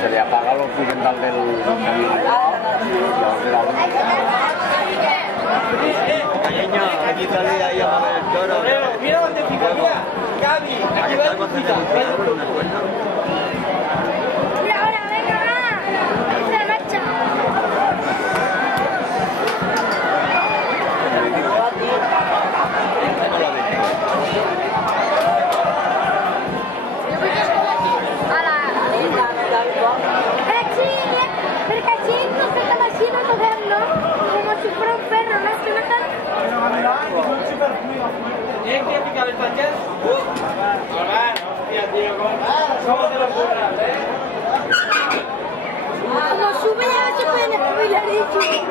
Se le apaga lo occidental del camino. Cariño, aquí salí ahí a mover el toro. Mira dónde pica, mira. Gaby, aquí va el puntita. Mira ahora, venga, va. Esta la marcha. Perché ci questa macchina governo come si fuera un perro, no se mata. ¿Quién quiere picar el panchas? Hostia, tío, ¿cómo te lo ocurras, Como sube ya se pueden espabilar ellos. ¿eh?